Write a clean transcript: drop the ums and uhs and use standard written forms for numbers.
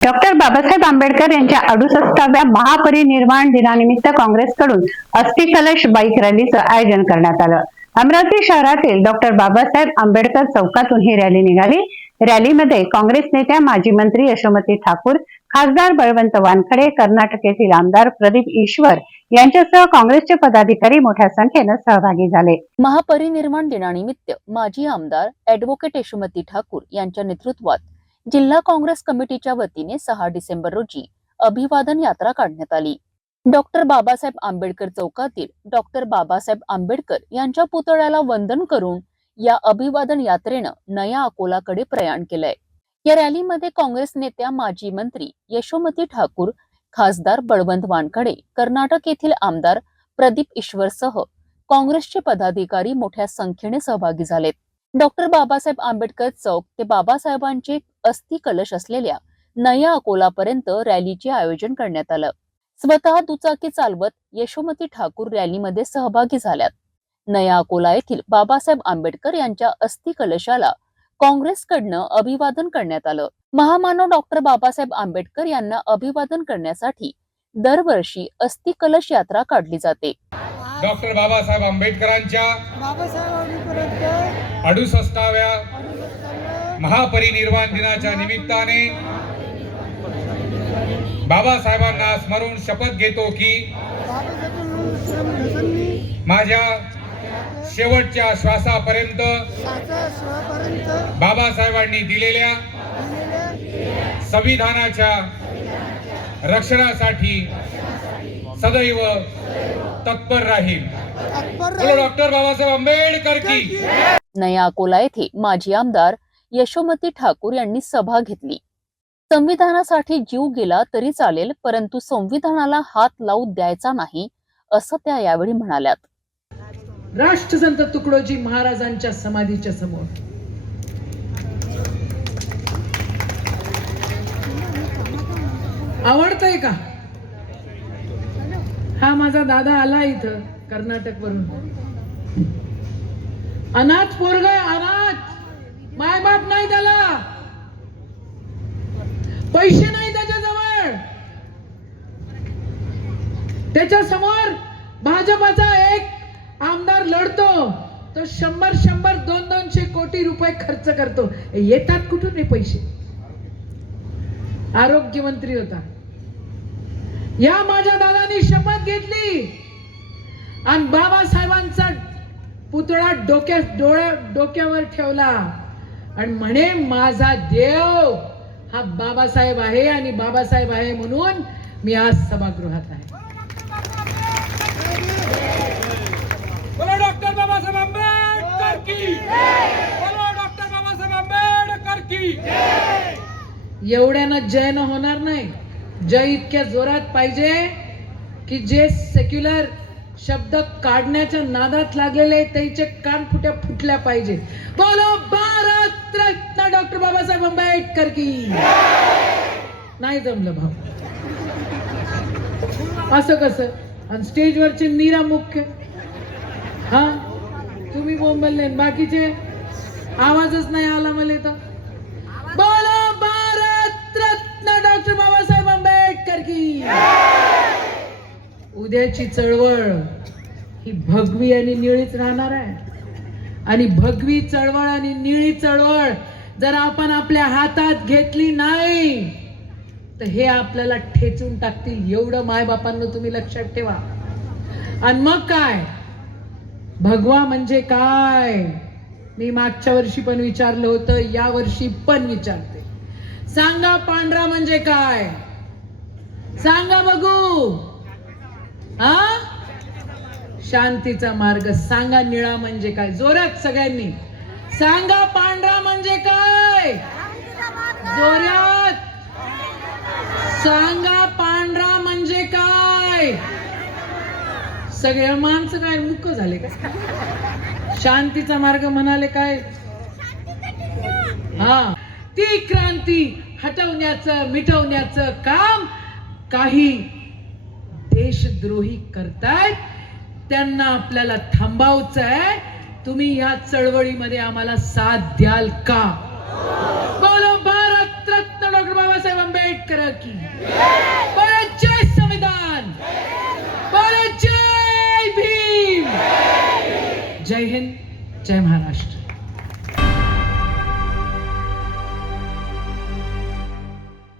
Doctor Babasaheb Ambedkar यांच्या 68व्या महापरिनिर्वाण दिनानिमित्त काँग्रेसकडून अस्थि कलश बाईक रॅलीचं आयोजन करण्यात आलं। अमरावती शहरातील डॉक्टर बाबासाहेब आंबेडकर चौकातून ही रॅली निघाली। रॅलीमध्ये काँग्रेस नेत्या माजी मंत्री यशोमती ठाकूर, खासदार बळवंत वानखडे, कर्नाटकेतील आमदार प्रदीप ईश्वर यांच्यासह काँग्रेसचे पदाधिकारी मोठ्या संख्येने सहभागी झाले। महापरिनिर्वाण दिनानिमित्त माजी आमदार ॲडव्होकेट यशोमती ठाकूर यांच्या नेतृत्वात जिल्हा काँग्रेस कमिटीच्या वतीने 6 डिसेंबर रोजी अभिवादन यात्रा काढण्यात आली। डॉक्टर बाबासाहेब आंबेडकर चौकातील डॉक्टर बाबासाहेब आंबेडकर यांच्या पुतळ्याला वंदन करून या अभिवादन यात्रेनं नया अकोलाकडे प्रयाण केलंय। या रॅलीमध्ये काँग्रेस नेत्या माजी मंत्री यशोमती ठाकूर, खासदार बळवंत वानखडे, कर्नाटक येथील आमदार प्रदीप ईश्वरसह काँग्रेसचे पदाधिकारी मोठ्या संख्येने सहभागी झालेत। डॉक्टर बाबासाहेब आंबेडकर चौक ते बाबासाहेबांचे अस्थि कलश असलेल्या नया अकोलापर्यंत रॅलीचे आयोजन करण्यात आलं। स्वतः दुचाकी चालवत यशोमती ठाकूर रॅलीमध्ये सहभागी झाल्यात। नया अकोला येथील बाबासाहेब आंबेडकर यांच्या अस्थि कलशाला काँग्रेसकडनं अभिवादन करण्यात आलं। महामानव डॉक्टर बाबासाहेब आंबेडकर यांना अभिवादन करण्यासाठी दरवर्षी अस्थि कलश यात्रा काढली जाते। डॉक्टर बाबासाहेब आंबेडकरांच्या 68व्या महापरिनिर्वाण दिनाच्या निमित्ताने बाबासाहेबांना स्मरून शपथ घेतो की माझ्या शेवटच्या श्वासापर्यंत बाबासाहेबांनी दिलेल्या संविधानाच्या रक्षणासाठी सदैव तत्पर राहील। बोलो डॉक्टर बाबासाहेब आंबेडकर की। नया अकोला येथे माजी आमदार यशोमती ठाकूर यांनी सभा घेतली। संविधानासाठी जीव गेला तरी चालेल, परंतु संविधानाला हात लावू द्यायचा नाही, असं त्या यावेळी म्हणाल्यात। राष्ट्रसंत तुकडोजी महाराजांच्या समाधीच्या समोर आवडतंय का? हा माझा दादा आला इथं कर्नाटक वरून, अनाथ पोरग, अनाथ, माय बाप नाही त्याला, पैसे नाही त्याच्याजवळ, त्याच्या समोर भाजपाचा एक आमदार लढतो, तो 100 200 कोटी रुपये खर्च करतो। येतात कुठून रे पैसे? आरोग्य मंत्री होता। या माझ्या दादानी शपथ घेतली आणि बाबासाहेबांचा पुतळा डोक्यावर ठेवला आणि म्हणे माझा देव हा बाबासाहेब आहे आणि बाबासाहेब आहे म्हणून मी आज सभागृहात आहे। बोलो डॉक्टर बाबासाहेब आंबेडकर की। बोलो डॉक्टर बाबासाहेब आंबेडकर की। एवढ्यानं जय न होणार नाही। जय इतक्या जोरात पाहिजे की जे सेक्युलर शब्द काढण्याच्या नादात लागलेले त्याचे कान फुटल्या पाहिजे। बोलो भारत रत्न डॉक्टर बाबासाहेब आंबेडकर की। नाही जमलं भाऊ, असं कसं? आणि स्टेजवरचे नीरा मुख्य, हा तुम्ही बोंबलले, बाकीचे आवाजच नाही आला मला तर। बोलो भारत रत्न डॉक्टर बाबासाहेब आंबेडकर की। उद्याची चळवळ ही भगवी आणि निळीच राहणार आहे आणि भगवी चळवळ आणि निळी चळवळ जर आपण आपल्या हातात घेतली नाही तर हे आपल्याला ठेचून टाकतील, एवढं मायबापांना तुम्ही लक्षात ठेवा। आणि मग काय भगवा म्हणजे काय? मी मागच्या वर्षी पण विचारलं होतं, या वर्षी पण विचारते। सांगा पांढरा म्हणजे काय? सांगा बघू। हा, शांतीचा मार्ग। सांगा निळा म्हणजे काय? जोरात सगळ्यांनी सांगा। पांढरा म्हणजे काय? जोरात सांगा। पांढरा म्हणजे काय? सगळे माणसं काय मुक झाले का? शांतीचा मार्ग म्हणाले काय? हा, ती क्रांती हटवण्याचं मिटवण्याचं काम काही देशद्रोही करतायत, त्यांना आपल्याला थांबवायचं आहे। तुम्ही या चळवळीमध्ये आम्हाला साथ द्याल का? बोलो भारत रत्न डॉक्टर बाबासाहेब आंबेडकर की बोलो जय संविधान, बोलो जय भीम, जय हिंद, जय महाराष्ट्र.